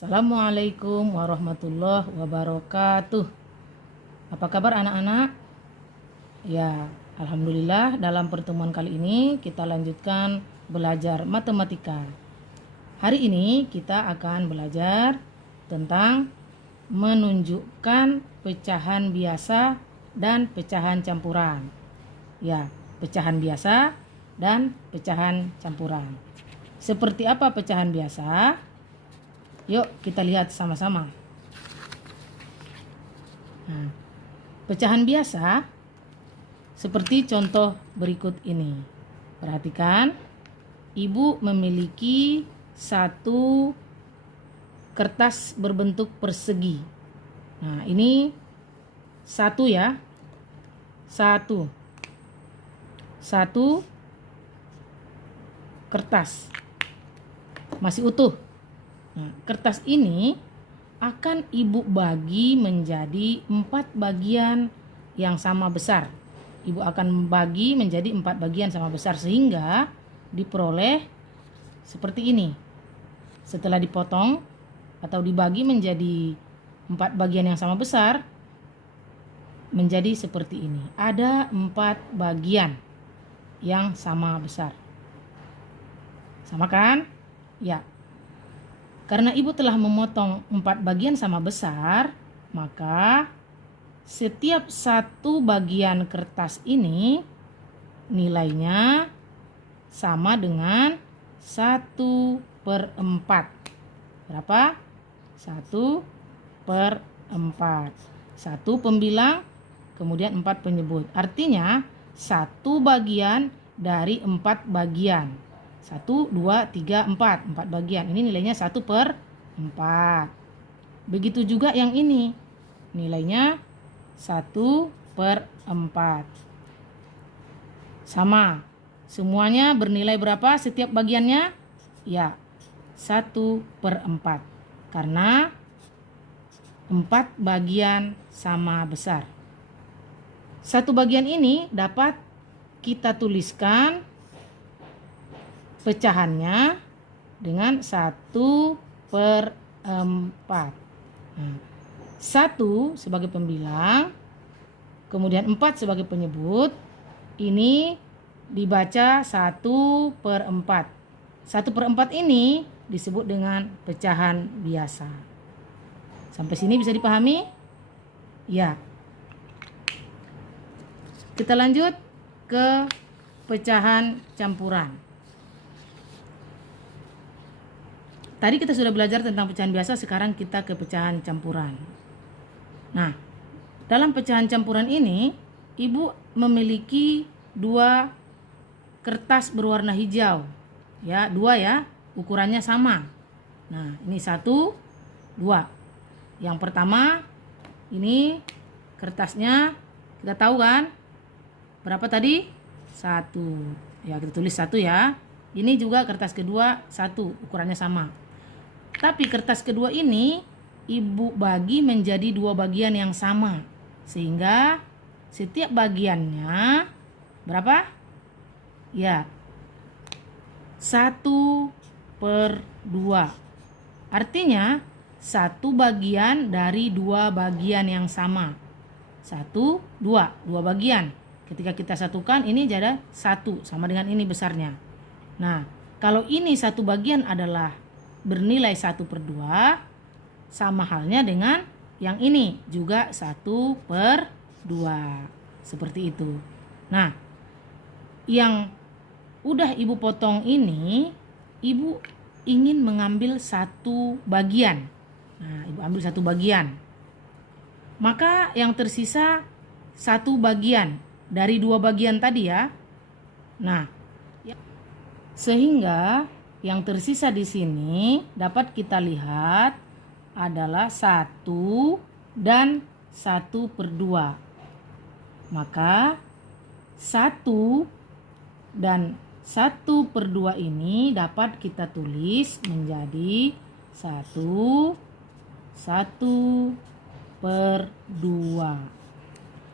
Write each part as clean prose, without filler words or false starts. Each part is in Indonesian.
Assalamualaikum warahmatullahi wabarakatuh. Apa kabar anak-anak? Ya, alhamdulillah dalam pertemuan kali ini kita lanjutkan belajar matematika. Hari ini kita akan belajar tentang menunjukkan pecahan biasa dan pecahan campuran. Ya, pecahan biasa dan pecahan campuran. Seperti apa pecahan biasa? Yuk kita lihat sama-sama. Nah, pecahan biasa seperti contoh berikut ini. Perhatikan, ibu memiliki satu kertas berbentuk persegi. Nah, ini satu ya. Satu kertas. Masih utuh. Nah, kertas ini akan ibu bagi menjadi 4 bagian yang sama besar. Ibu akan bagi menjadi 4 bagian sama besar sehingga diperoleh seperti ini. Setelah dipotong atau dibagi menjadi 4 bagian yang sama besar, menjadi seperti ini. Ada 4 bagian yang sama besar. Sama kan? Ya. Karena ibu telah memotong 4 bagian sama besar, maka setiap satu bagian kertas ini nilainya sama dengan 1/4. Berapa? 1/4. 1 pembilang, kemudian 4 penyebut. Artinya 1 bagian dari 4 bagian. 1, 2, 3, 4. 4 bagian. Ini nilainya 1/4. Begitu juga yang ini. Nilainya 1/4. Sama. Semuanya bernilai berapa setiap bagiannya? Ya, 1/4. Karena 4 bagian sama besar. Satu bagian ini dapat kita tuliskan pecahannya dengan 1/4. Nah, 1 sebagai pembilang, kemudian 4 sebagai penyebut. Ini dibaca 1/4. 1/4 ini disebut dengan pecahan biasa. Sampai sini bisa dipahami? Ya. Kita lanjut ke pecahan campuran. Tadi kita sudah belajar tentang pecahan biasa, sekarang kita ke pecahan campuran. Nah, dalam pecahan campuran ini, ibu memiliki 2 kertas berwarna hijau. Ya, 2 ya, ukurannya sama. Nah, ini 1, 2. Yang pertama, ini kertasnya, kita tahu kan? Berapa tadi? 1. Ya, kita tulis 1 ya. Ini juga kertas kedua 1, ukurannya sama. Tapi kertas kedua ini ibu bagi menjadi 2 bagian yang sama. Sehingga setiap bagiannya berapa? Ya, 1/2. Artinya 1 bagian dari 2 bagian yang sama. 1, 2 bagian. Ketika kita satukan ini jadi 1 sama dengan ini besarnya. Nah, kalau ini 1 bagian adalah bernilai 1/2, sama halnya dengan yang ini juga 1/2. Seperti itu. Nah, yang udah ibu potong ini, ibu ingin mengambil 1 bagian. Nah, ibu ambil 1 bagian. Maka yang tersisa 1 bagian dari 2 bagian tadi ya. Nah, sehingga yang tersisa di sini dapat kita lihat adalah 1 dan 1/2. Maka 1 dan 1/2 ini dapat kita tulis menjadi 1/2.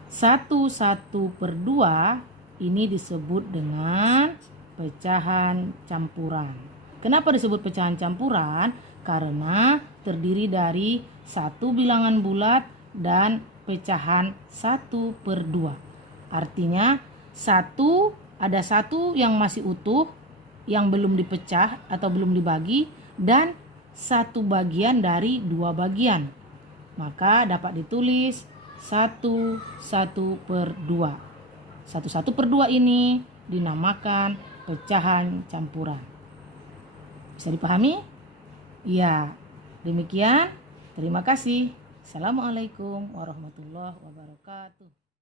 1/2 ini disebut dengan pecahan campuran. Kenapa disebut pecahan campuran? Karena terdiri dari satu bilangan bulat dan pecahan 1/2. Artinya ada satu yang masih utuh, yang belum dipecah atau belum dibagi, dan satu bagian dari 2 bagian. Maka dapat ditulis 1/2. 1/2 ini dinamakan pecahan campuran. Bisa dipahami? Ya, demikian. Terima kasih. Assalamualaikum warahmatullahi wabarakatuh.